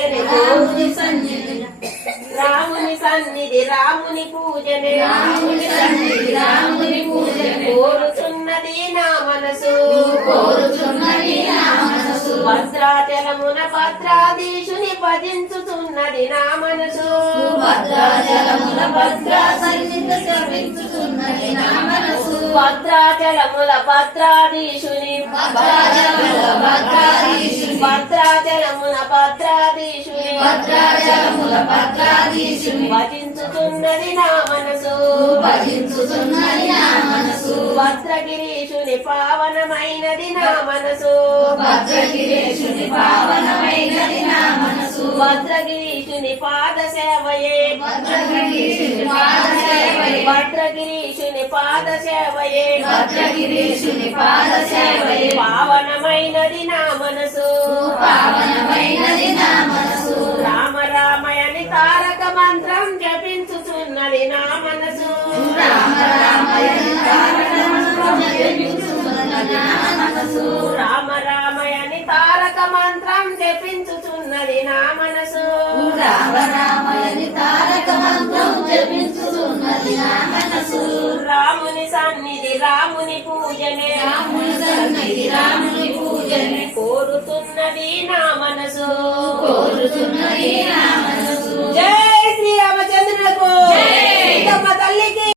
పూజనే రాముని సన్నిధి రాముని సన్నిధి రాముని పూజనే రాముని సన్నిధి రాముని పూజనే కోరుచున్నది నా మనసు కోరుచున్నది నా మనసు భద్రాచలమున భద్రాధీశుని భజించుతున్నది నా మనసు భద్రాచలమున భద్రాసన్నిధి సేవించుతున్నది నా మనసు భద్రాచలముల భద్రాధీశుని భద్రాచలముల భద్రాధీశుని భద్రాచలముల భద్రాధీశుని భద్రాచలముల భద్రాధీశుని భజించుతున్నది నా మనసు భజించుతున్నది నా మనసు భద్రగిరీశుని పావనమైనది నా మనసు భద్రగిరీశుని పావనమైనది నా మనసు భద్రగిరీశుని పాద సేవయే భద్రగిరీశుని పాద సేవయే భద్రగిరీశుని పాద సేవయే భద్రగిరీశుని పాద సేవయే పావనమైనది నా మనసు పావనమైనది నా మనసు రామ రామయని తారక మంత్రం జపించుచున్నది నా మనసు రామ రామయని తారక మంత్రం జపించుచున్నది నా మనసు రామ రామయని తారక మంత్రం జపించుచున్నది నా మనసు రామ రామయని తారక మంత్రం జపించుచున్నది నా మనసు రాముని సన్నిధి రాముని పూజనే రాముని సన్నిధి రాముని పూజనే కోరుతున్నది నా మనసు కోరుతున్నది నా మనసు